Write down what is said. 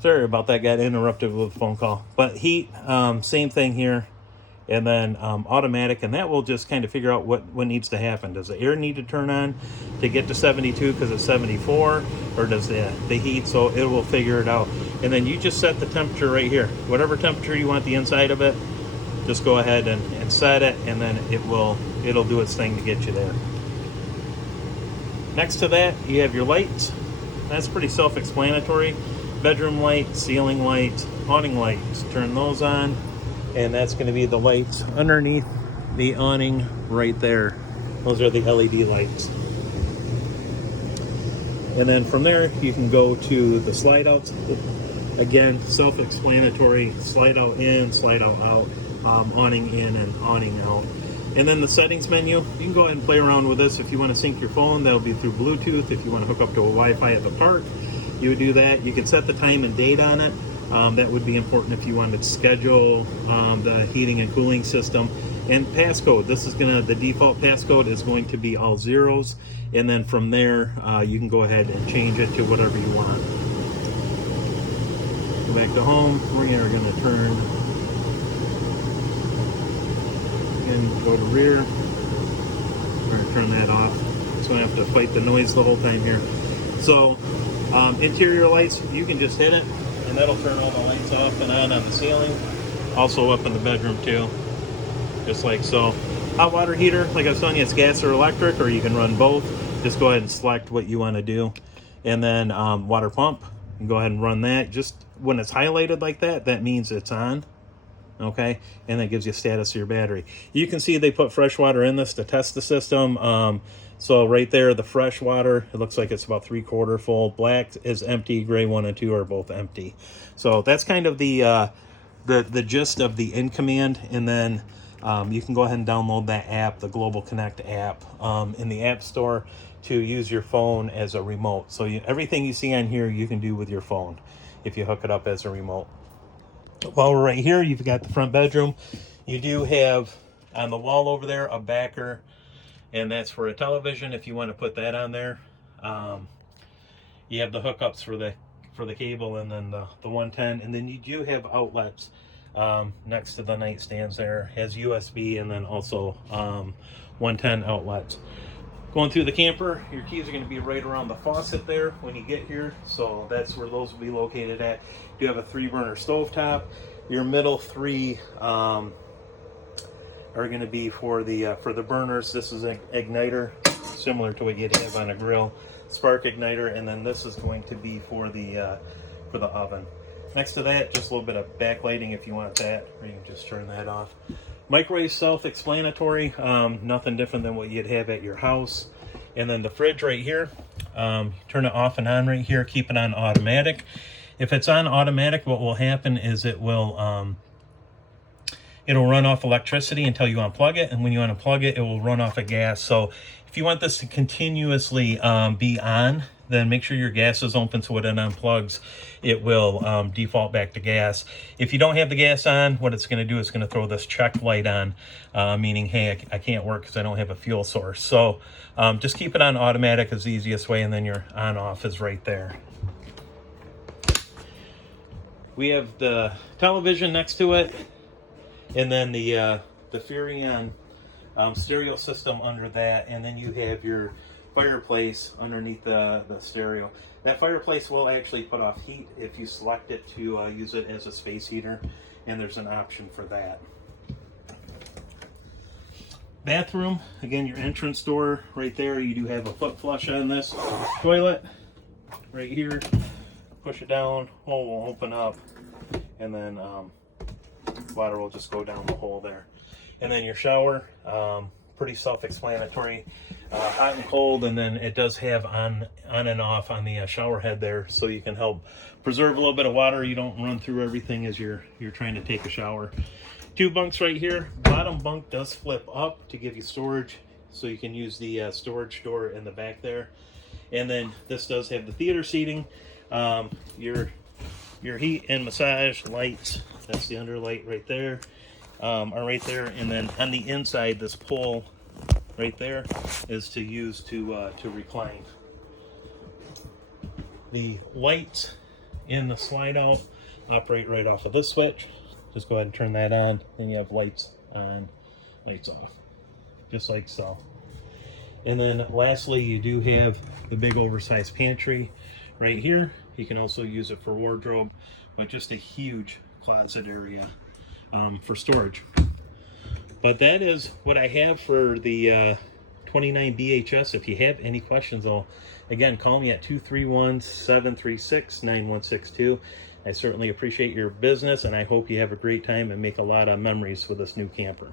Sorry about that, got interrupted with a phone call. But heat, same thing here. And then automatic, and that will just kind of figure out what needs to happen. Does the air need to turn on to get to 72 because it's 74, or does the heat? So it will figure it out. And then you just set the temperature right here. Whatever temperature you want the inside of it, just go ahead and set it, and then it'll do its thing to get you there. Next to that, you have your lights. That's pretty self-explanatory. Bedroom light, ceiling light, awning lights. Turn those on, and that's going to be the lights underneath the awning right there. Those are the LED lights. And then from there, you can go to the slide outs. Again, self-explanatory. Slide out in, slide out out, awning in and awning out. And then the settings menu, you can go ahead and play around with this. If you want to sync your phone, that'll be through Bluetooth. If you want to hook up to a Wi-Fi at the park, you would do that. You can set the time and date on it. That would be important if you wanted to schedule the heating and cooling system. And passcode, the default passcode is going to be all zeros. And then from there, you can go ahead and change it to whatever you want. Go back to home, we are going to turn and go to rear. We're going to turn that off. So I have to fight the noise the whole time here. So interior lights, you can just hit it and that'll turn all the lights off and on the ceiling. Also up in the bedroom too, just like so. Hot water heater, like I was telling you, it's gas or electric, or you can run both. Just go ahead and select what you want to do. And then water pump, you can go ahead and run that. Just when it's highlighted like that, that means it's on. Okay, and that gives you status of your battery. You can see they put fresh water in this to test the system. So right there, the fresh water, it looks like it's about 3/4 full. Black is empty, gray 1 and 2 are both empty. So that's kind of the gist of the in command. And then you can go ahead and download that app, the Global Connect app, in the App Store to use your phone as a remote. So everything you see on here, you can do with your phone if you hook it up as a remote. While we're right here, you've got the front bedroom. You do have on the wall over there a backer, and that's for a television if you want to put that on there. You have the hookups for the cable, and then the 110, and then you do have outlets next to the nightstands there. Has USB and then also 110 outlets. Going through the camper, your keys are going to be right around the faucet there when you get here, so that's where those will be located at. You have a 3-burner stovetop. Your middle 3 are going to be for the burners. This is an igniter, similar to what you'd have on a grill, spark igniter, and then this is going to be for the oven. Next to that, just a little bit of backlighting if you want that, or you can just turn that off. Microwave, self-explanatory, nothing different than what you'd have at your house. And then the fridge right here, turn it off and on right here, keep it on automatic. If it's on automatic, what will happen is it'll run off electricity until you unplug it, and when you unplug it, it will run off of gas. So if you want this to continuously be on, then make sure your gas is open, so when it unplugs, it will default back to gas. If you don't have the gas on, what it's going to do is going to throw this check light on, meaning, hey, I can't work because I don't have a fuel source. So just keep it on automatic is the easiest way, and then your on-off is right there. We have the television next to it, and then the Furrion stereo system under that, and then you have your fireplace underneath the stereo. That fireplace will actually put off heat if you select it to use it as a space heater, and there's an option for that. Bathroom, again, your entrance door right there. You do have a foot flush on this. Toilet right here. Push it down, hole will open up, and then water will just go down the hole there. And then your shower, pretty self-explanatory, hot and cold, and then it does have on and off on the shower head there, so you can help preserve a little bit of water. You don't run through everything as you're trying to take a shower. 2 bunks right here. Bottom bunk does flip up to give you storage, so you can use the storage door in the back there. And then this does have the theater seating. Your heat and massage lights, that's the underlight right there, are right there. And then on the inside, this pole right there is to use to recline. The lights in the slide out, operate right off of this switch. Just go ahead and turn that on, and you have lights on, lights off, just like so. And then lastly, you do have the big oversized pantry right here. You can also use it for wardrobe, but just a huge closet area for storage. But that is what I have for the 29 BHS. If you have any questions, though, again, call me at 231-736-9162. I certainly appreciate your business, and I hope you have a great time and make a lot of memories with this new camper.